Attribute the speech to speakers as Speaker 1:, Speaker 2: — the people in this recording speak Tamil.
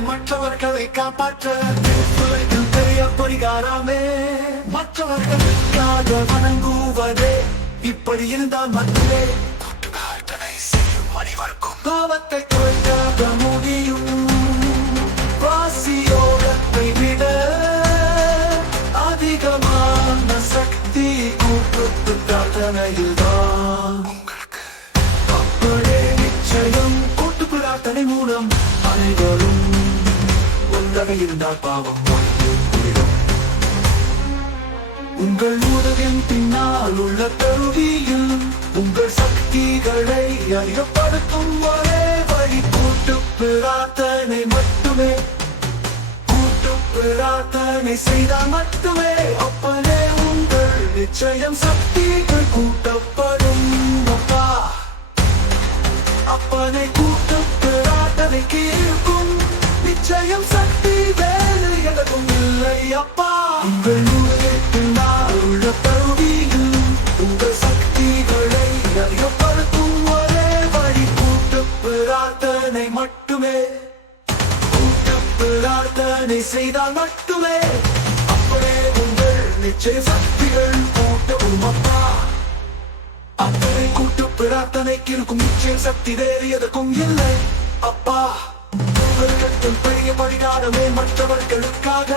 Speaker 1: மற்றவர்களை காப்பாற்ற உலகில் பெரிய பொறிகாராமே மற்றவர்களுக்காக வணங்குவதே. இப்படி இருந்தால் மட்டுமே கூட்டுக்காரனை செய்யும் அனைவருக்கும் பாவத்தை குறைக்காக முடியும் வாசியோகத்தை விட அதிகமான சக்தி கூட்டு பிரார்த்தனையில் தான். அப்படியே நிச்சயம் கூட்டு பிரார்த்தனை மூலம் அனைவரும் ஒன்றாக இருந்தால் பாவம் ஒழிந்து உங்கள் உதவின் பின்னால் உள்ள தருவியில் உங்கள் சக்திகளை அதிகப்படுத்தும் ஒரே வழி கூட்டு பிரார்த்தனை மட்டுமே. கூட்டு பிரார்த்தனை செய்தால் மட்டுமே அப்பனே உங்கள் நிச்சயம் சக்திகள் கூட்டப்படும். அப்பா அப்பனை கூட்டு பிரார்த்தனைக்கு இருக்கும் எதற்கும் உங்கள் உலகத்தினால் உள்ள கருவியில் உங்கள் சக்திகளை அதிகப்படுத்தும் ஒரே வழி கூட்டு பிரார்த்தனை மட்டுமே. கூட்டு பிரார்த்தனை செய்தால் மட்டுமே. அப்படியே உங்கள் நிச்சய சக்திகள் கூட்டவும் அத்தனை கூட்டு பிரார்த்தனைக்கு இருக்கும் நிச்சய சக்தி வேறு எதற்கும் இல்லை. அப்பா உலகத்தில் பெரிய பரிகாரமே மற்றவர்களுக்காக